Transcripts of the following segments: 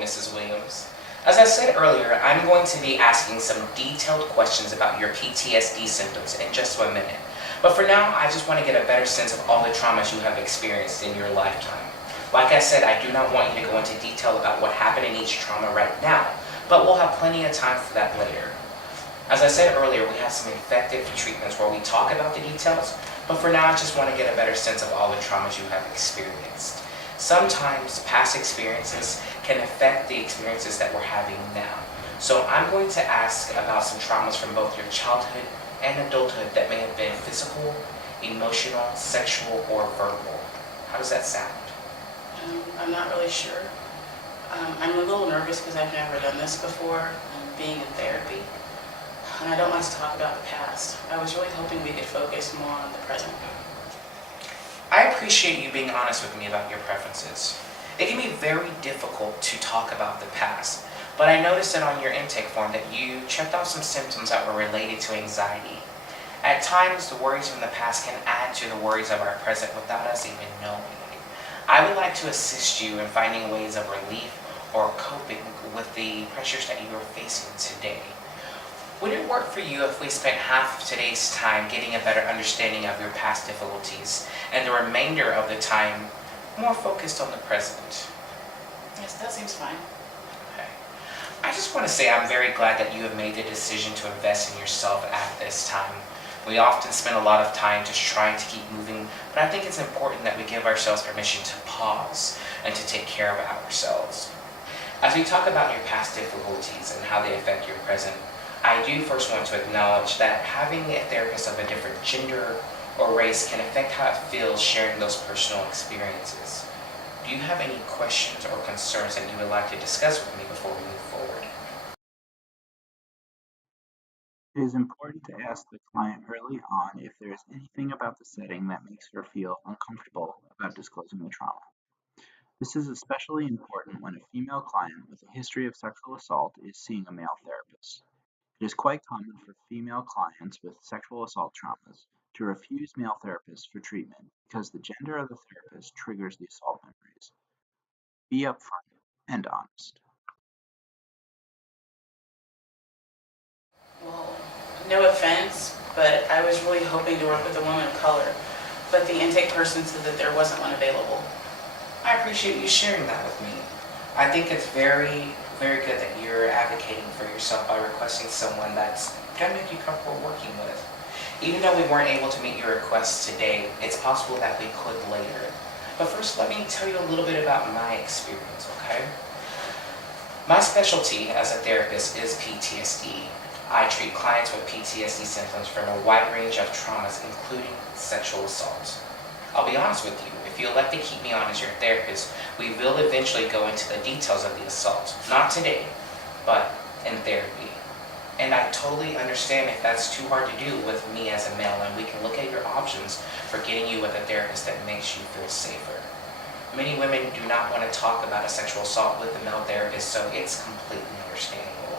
Mrs. Williams. As I said earlier, I'm going to be asking some detailed questions about your PTSD symptoms in just 1 minute. But for now, I just want to get a better sense of all the traumas you have experienced in your lifetime. Like I said, I do not want you to go into detail about what happened in each trauma right now, but we'll have plenty of time for that later. As I said earlier, we have some effective treatments where we talk about the details, but for now I just want to get a better sense of all the traumas you have experienced. Sometimes past experiences can affect the experiences that we're having now. So I'm going to ask about some traumas from both your childhood and adulthood that may have been physical, emotional, sexual, or verbal. How does that sound? I'm not really sure. I'm a little nervous because I've never done this before, being in therapy. And I don't like to talk about the past. I was really hoping we could focus more on the present. I appreciate you being honest with me about your preferences. It can be very difficult to talk about the past, but I noticed that on your intake form that you checked off some symptoms that were related to anxiety. At times, the worries from the past can add to the worries of our present without us even knowing. I would like to assist you in finding ways of relief or coping with the pressures that you are facing today. Would it work for you if we spent half of today's time getting a better understanding of your past difficulties and the remainder of the time more focused on the present? Yes, that seems fine. Okay. I just want to say I'm very glad that you have made the decision to invest in yourself at this time. We often spend a lot of time just trying to keep moving, but I think it's important that we give ourselves permission to pause and to take care of ourselves. As we talk about your past difficulties and how they affect your present, I do first want to acknowledge that having a therapist of a different gender or race can affect how it feels sharing those personal experiences. Do you have any questions or concerns that you would like to discuss with me before we move forward? It is important to ask the client early on if there is anything about the setting that makes her feel uncomfortable about disclosing the trauma. This is especially important when a female client with a history of sexual assault is seeing a male therapist. It is quite common for female clients with sexual assault traumas to refuse male therapists for treatment because the gender of the therapist triggers the assault memories. Be upfront and honest. Well, no offense, but I was really hoping to work with a woman of color, but the intake person said that there wasn't one available. I appreciate you sharing that with me. I think it's very, very good that you're advocating for yourself by requesting someone that's going to make you comfortable working with. Even though we weren't able to meet your request today, it's possible that we could later. But first, let me tell you a little bit about my experience, okay? My specialty as a therapist is PTSD. I treat clients with PTSD symptoms from a wide range of traumas, including sexual assault. I'll be honest with you, if you elect to keep me on as your therapist, we will eventually go into the details of the assault. Not today, but in therapy. And I totally understand if that's too hard to do with me as a male, and we can look at your options for getting you with a therapist that makes you feel safer. Many women do not want to talk about a sexual assault with a male therapist, so it's completely understandable.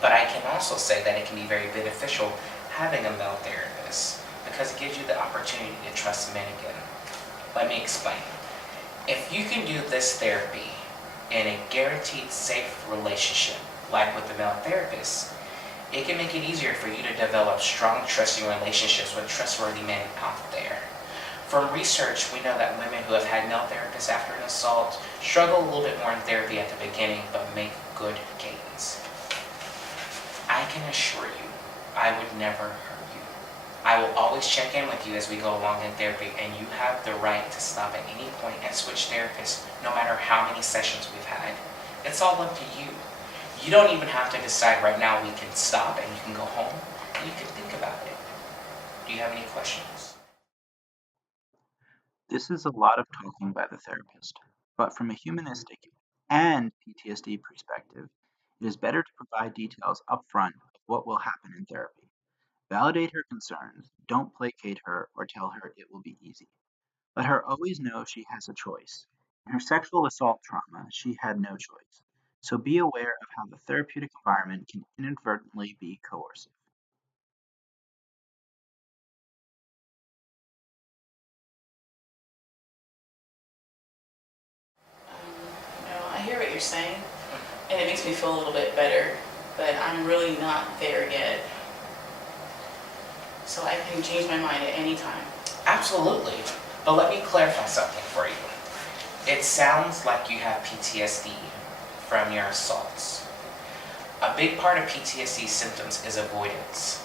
But I can also say that it can be very beneficial having a male therapist because it gives you the opportunity to trust men again. Let me explain. If you can do this therapy in a guaranteed safe relationship, like with the male therapist, it can make it easier for you to develop strong, trusting relationships with trustworthy men out there. From research, we know that women who have had male therapists after an assault struggle a little bit more in therapy at the beginning, but make good gains. I can assure you, I would never hurt you. I will always check in with you as we go along in therapy, and you have the right to stop at any point and switch therapists, no matter how many sessions we've had. It's all up to you. You don't even have to decide right now. We can stop and you can go home and you can think about it. Do you have any questions? This is a lot of talking by the therapist, but from a humanistic and PTSD perspective, it is better to provide details upfront of what will happen in therapy. Validate her concerns, don't placate her or tell her it will be easy. Let her always know she has a choice. In her sexual assault trauma, she had no choice. So be aware of how the therapeutic environment can inadvertently be coercive. I hear what you're saying, and it makes me feel a little bit better, but I'm really not there yet. So I can change my mind at any time. Absolutely. But let me clarify something for you. It sounds like you have PTSD from your assaults. A big part of PTSD symptoms is avoidance.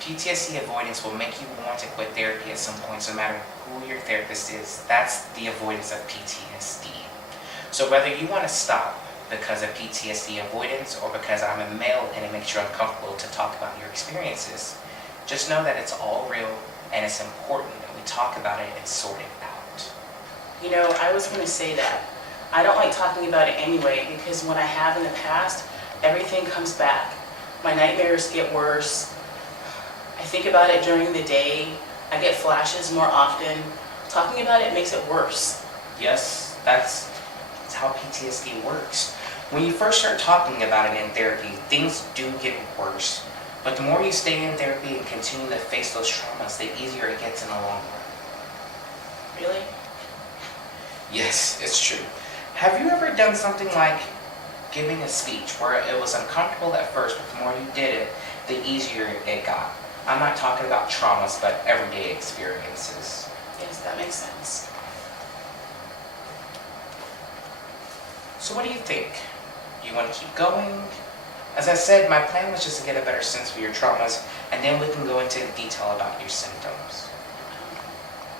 PTSD avoidance will make you want to quit therapy at some point, no matter who your therapist is. That's the avoidance of PTSD. So whether you want to stop because of PTSD avoidance or because I'm a male and it makes you uncomfortable to talk about your experiences, just know that it's all real and it's important that we talk about it and sort it out. You know, I was going to say that. I don't like talking about it anyway because when I have in the past, everything comes back. My nightmares get worse. I think about it during the day. I get flashes more often. Talking about it makes it worse. Yes, that's how PTSD works. When you first start talking about it in therapy, things do get worse. But the more you stay in therapy and continue to face those traumas, the easier it gets in the long run. Really? Yes, it's true. Have you ever done something like giving a speech where it was uncomfortable at first, but the more you did it, the easier it got? I'm not talking about traumas, but everyday experiences. Yes, that makes sense. So what do you think? You want to keep going? As I said, my plan was just to get a better sense of your traumas, and then we can go into detail about your symptoms.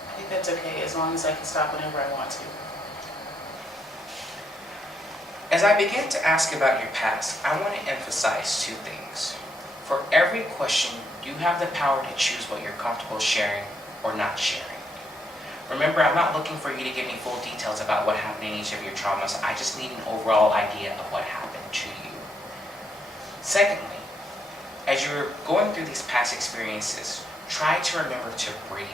I think that's okay as long as I can stop whenever I want to. As I begin to ask about your past, I want to emphasize two things. For every question, you have the power to choose what you're comfortable sharing or not sharing. Remember, I'm not looking for you to give me full details about what happened in each of your traumas. I just need an overall idea of what happened to you. Secondly, as you're going through these past experiences, try to remember to breathe.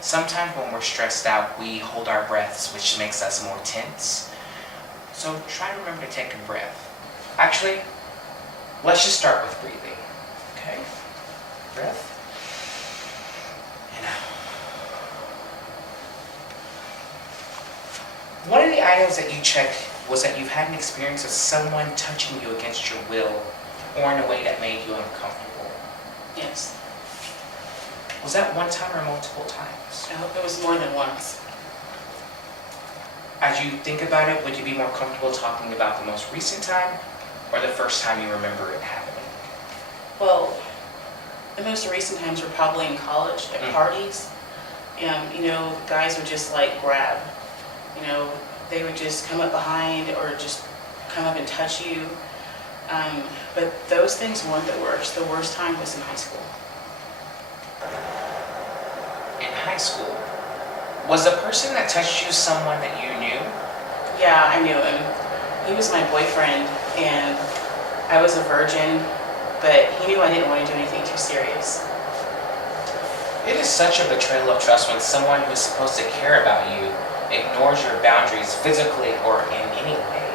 Sometimes when we're stressed out, we hold our breaths, which makes us more tense. So try to remember to take a breath. Actually, let's just start with breathing. Okay? Breath. And out. One of the items that you checked was that you've had an experience of someone touching you against your will or in a way that made you uncomfortable. Yes. Was that one time or multiple times? I hope it was more than once. As you think about it, would you be more comfortable talking about the most recent time or the first time you remember it happening? Well, the most recent times were probably in college at parties. And, you know, guys would just like grab. You know, they would just come up behind or just come up and touch you. But those things weren't the worst. The worst time was in high school. In high school? Was the person that touched you someone that you knew? Yeah, I knew him. He was my boyfriend, and I was a virgin, but he knew I didn't want to do anything too serious. It is such a betrayal of trust when someone who is supposed to care about you ignores your boundaries physically or in any way.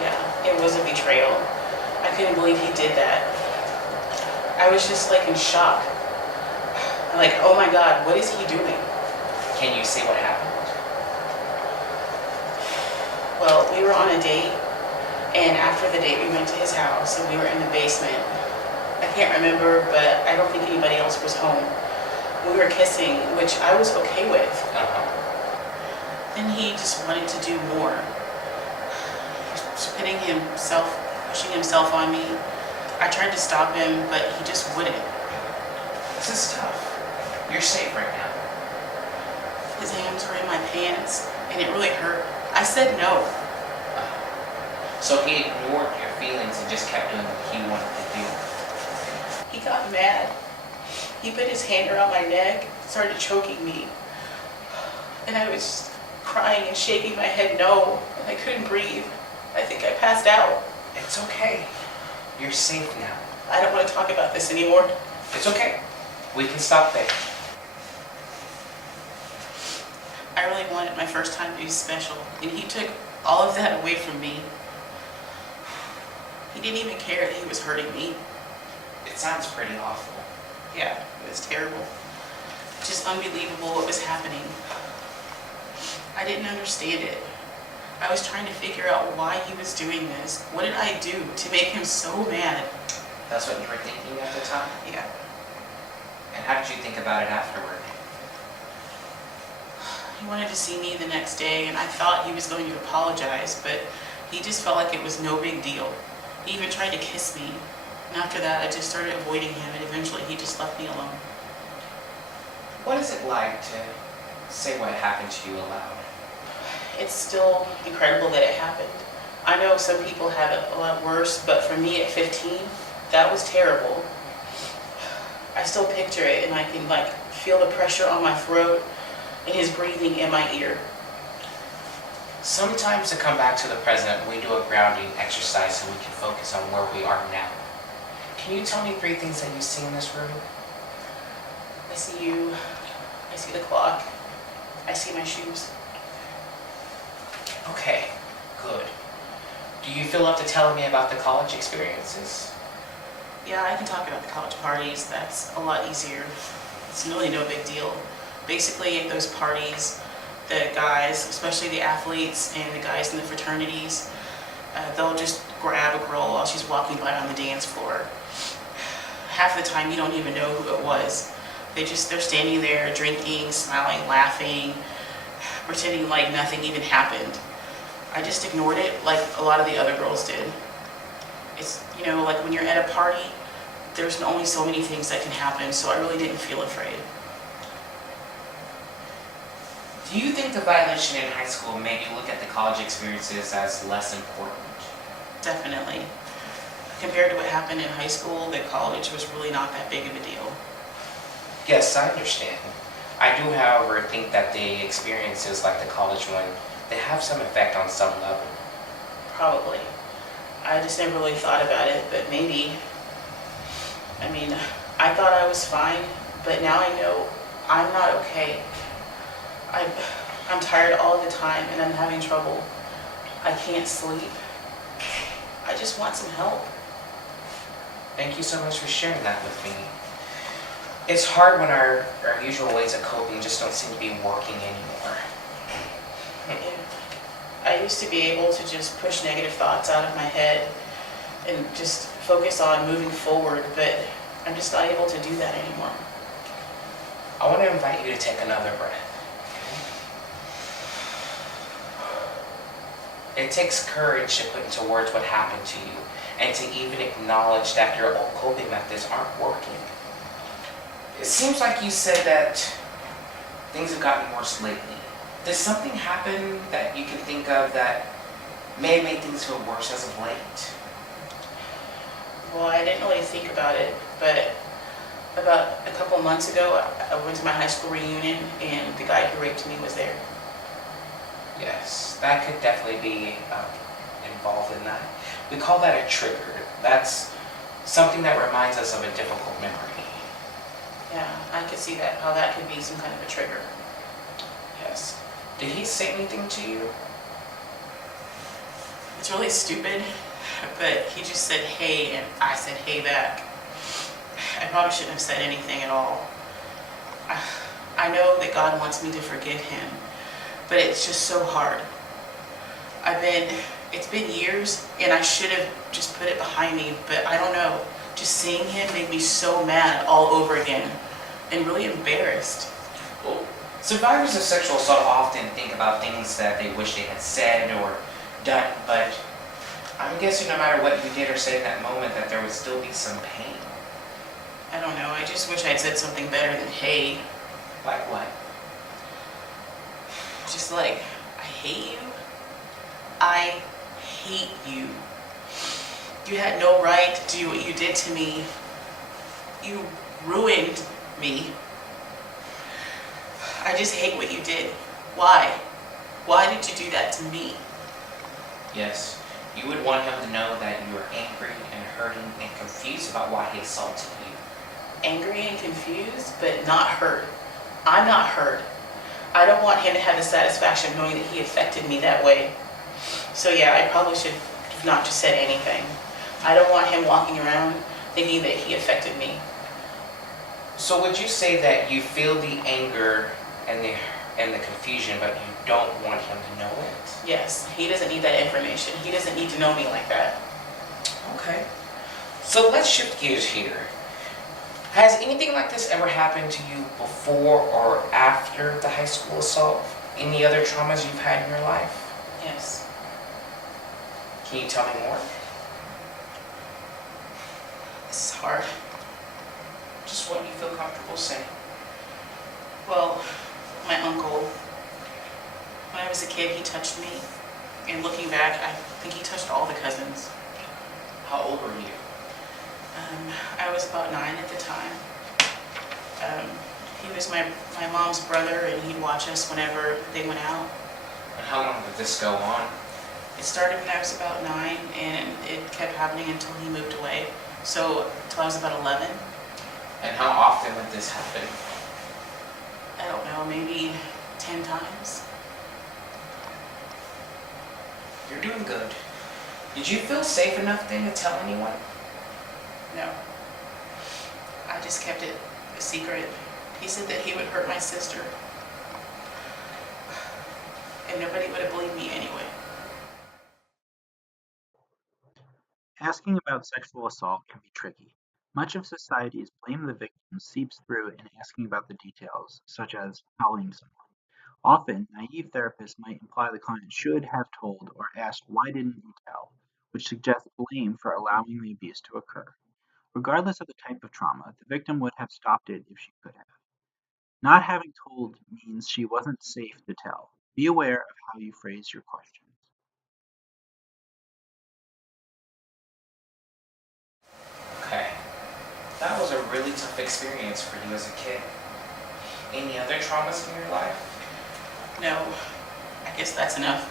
Yeah, it was a betrayal. I couldn't believe he did that. I was just like in shock. Like, oh my God, what is he doing? Can you say what happened? Well, we were on a date, and after the date we went to his house and we were in the basement. I can't remember, but I don't think anybody else was home. We were kissing, which I was okay with. Then he just wanted to do more. Pushing himself on me. I tried to stop him, but he just wouldn't. This is tough. You're safe right now. His hands were in my pants, and it really hurt. I said no. So he ignored your feelings and just kept doing what he wanted to do. He got mad. He put his hand around my neck, started choking me. And I was crying and shaking my head no, and I couldn't breathe. I think I passed out. It's okay. You're safe now. I don't want to talk about this anymore. It's okay. We can stop there. I really wanted my first time to be special, and he took all of that away from me. He didn't even care that he was hurting me. It sounds pretty awful. Yeah, it was terrible. Just unbelievable what was happening. I didn't understand it. I was trying to figure out why he was doing this. What did I do to make him so mad? That's what you were thinking at the time? Yeah. And how did you think about it afterward? He wanted to see me the next day, and I thought he was going to apologize, but he just felt like it was no big deal. He even tried to kiss me, and after that I just started avoiding him, and eventually he just left me alone. What is it like to say what happened to you aloud? It's still incredible that it happened. I know some people have it a lot worse, but for me at 15, that was terrible. I still picture it, and I can feel the pressure on my throat and his breathing in my ear. Sometimes to come back to the present, we do a grounding exercise so we can focus on where we are now. Can you tell me 3 things that you see in this room? I see you, I see the clock, I see my shoes. Okay, good. Do you feel up to telling me about the college experiences? Yeah, I can talk about the college parties. That's a lot easier. It's really no big deal. Basically, at those parties, the guys, especially the athletes and the guys in the fraternities, they'll just grab a girl while she's walking by on the dance floor. Half the time, you don't even know who it was. They're standing there drinking, smiling, laughing, pretending like nothing even happened. I just ignored it like a lot of the other girls did. It's, like when you're at a party, there's only so many things that can happen, so I really didn't feel afraid. Do you think the violation in high school made you look at the college experiences as less important? Definitely. Compared to what happened in high school, the college was really not that big of a deal. Yes, I understand. I do, however, think that the experiences like the college one, they have some effect on some level. Probably. I just never really thought about it, but maybe. I thought I was fine, but now I know I'm not okay. I'm tired all the time and I'm having trouble. I can't sleep. I just want some help. Thank you so much for sharing that with me. It's hard when our usual ways of coping just don't seem to be working anymore. I used to be able to just push negative thoughts out of my head and just focus on moving forward, but I'm just not able to do that anymore. I want to invite you to take another breath. It takes courage to put into words what happened to you and to even acknowledge that your old coping methods aren't working. It seems like you said that things have gotten worse lately. Did something happen that you can think of that may have made things feel worse as of late? Well, I didn't really think about it, but about a couple months ago, I went to my high school reunion and the guy who raped me was there. Yes, that could definitely be involved in that. We call that a trigger. That's something that reminds us of a difficult memory. Yeah, I could see that, how that could be some kind of a trigger. Yes. Did he say anything to you? It's really stupid, but he just said hey, and I said hey back. I probably shouldn't have said anything at all. I know that God wants me to forgive him, but it's just so hard. It's been years, and I should have just put it behind me, but I don't know. Just seeing him made me so mad all over again, and really embarrassed. Well, survivors of sexual assault often think about things that they wish they had said or done, but I'm guessing no matter what you did or said in that moment, that there would still be some pain. I don't know, I just wish I'd said something better than hey. Like what? Just like, I hate you. I hate you. You had no right to do what you did to me. You ruined me. I just hate what you did. Why? Why did you do that to me? Yes, you would want him to know that you are angry and hurting and confused about why he assaulted you. Angry and confused, but not hurt. I'm not hurt. I don't want him to have the satisfaction of knowing that he affected me that way. So yeah, I probably should have not just said anything. I don't want him walking around thinking that he affected me. So would you say that you feel the anger and the and the confusion, but you don't want him to know it. Yes, he doesn't need that information. He doesn't need to know me like that. Okay. So let's shift gears here. Has anything like this ever happened to you before or after the high school assault? Any other traumas you've had in your life? Yes. Can you tell me more? This is hard. Just what you feel comfortable saying. Well, my uncle, when I was a kid, he touched me. And looking back, I think he touched all the cousins. How old were you? I was about 9 at the time. He was my mom's brother, and he'd watch us whenever they went out. And how long did this go on? It started when I was about 9, and it kept happening until he moved away. So, until I was about 11. And how often would this happen? I don't know, maybe 10 times. You're doing good. Did you feel safe enough then to tell anyone? No. I just kept it a secret. He said that he would hurt my sister. And nobody would have believed me anyway. Asking about sexual assault can be tricky. Much of society's blame the victim seeps through in asking about the details, such as howling someone. Often, naive therapists might imply the client should have told or asked why didn't you tell, which suggests blame for allowing the abuse to occur. Regardless of the type of trauma, the victim would have stopped it if she could have. Not having told means she wasn't safe to tell. Be aware of how you phrase your questions. Okay. That was a really tough experience for you as a kid. Any other traumas in your life? No, I guess that's enough.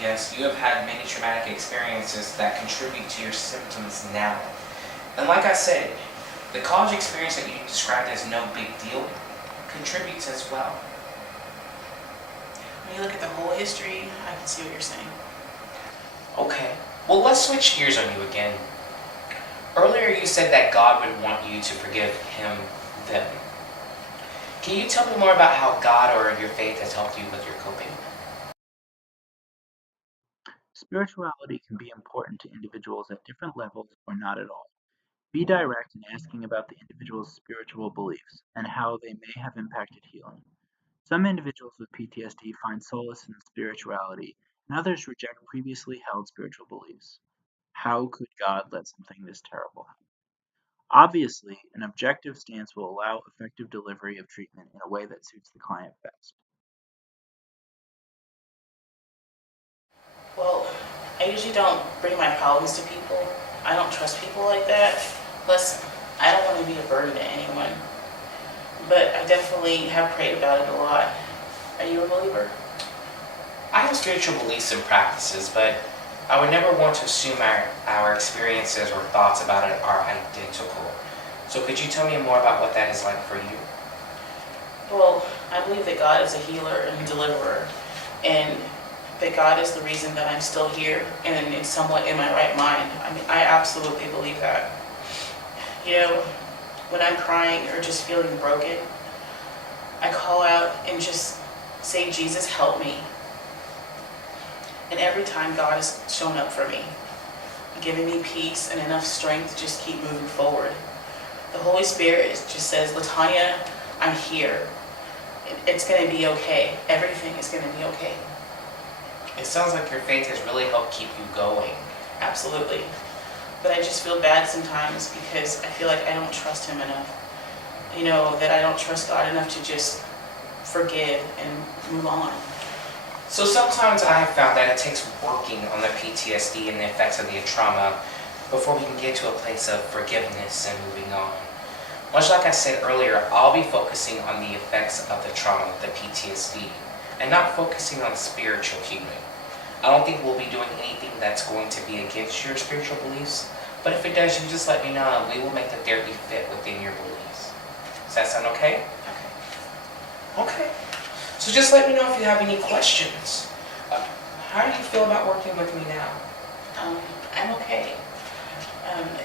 Yes, you have had many traumatic experiences that contribute to your symptoms now. And like I said, the college experience that you described as no big deal contributes as well. When you look at the whole history, I can see what you're saying. Okay, well let's switch gears on you again. Earlier you said that God would want you to forgive him, them. Can you tell me more about how God or your faith has helped you with your coping? Spirituality can be important to individuals at different levels or not at all. Be direct in asking about the individual's spiritual beliefs and how they may have impacted healing. Some individuals with PTSD find solace in spirituality, and others reject previously held spiritual beliefs. How could God let something this terrible happen? Obviously, an objective stance will allow effective delivery of treatment in a way that suits the client best. Well, I usually don't bring my problems to people. I don't trust people like that. Plus, I don't want to be a burden to anyone. But I definitely have prayed about it a lot. Are you a believer? I have spiritual beliefs and practices, but I would never want to assume our experiences or thoughts about it are identical. So could you tell me more about what that is like for you? Well, I believe that God is a healer and a deliverer, and that God is the reason that I'm still here and it's somewhat in my right mind. I mean, I absolutely believe that. You know, when I'm crying or just feeling broken, I call out and just say, Jesus, help me. And every time God has shown up for me, giving me peace and enough strength to just keep moving forward. The Holy Spirit just says, Latanya, I'm here. It's going to be okay. Everything is going to be okay. It sounds like your faith has really helped keep you going. Absolutely. But I just feel bad sometimes because I feel like I don't trust him enough. You know, that I don't trust God enough to just forgive and move on. So sometimes I have found that it takes working on the PTSD and the effects of the trauma before we can get to a place of forgiveness and moving on. Much like I said earlier, I'll be focusing on the effects of the trauma, the PTSD, and not focusing on spiritual healing. I don't think we'll be doing anything that's going to be against your spiritual beliefs, but if it does, you just let me know and we will make the therapy fit within your beliefs. Does that sound okay? Okay. So just let me know if you have any questions. How do you feel about working with me now? I'm okay.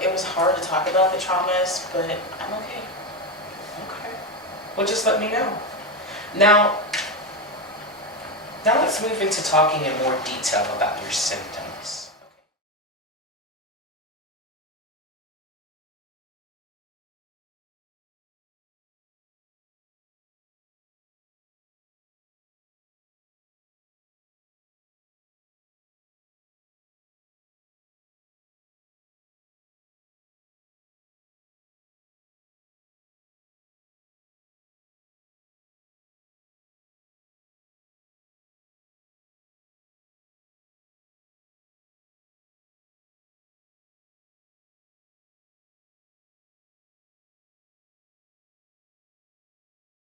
It was hard to talk about the traumas, but I'm okay. Okay. Well, just let me know. Now, Now let's move into talking in more detail about your symptoms.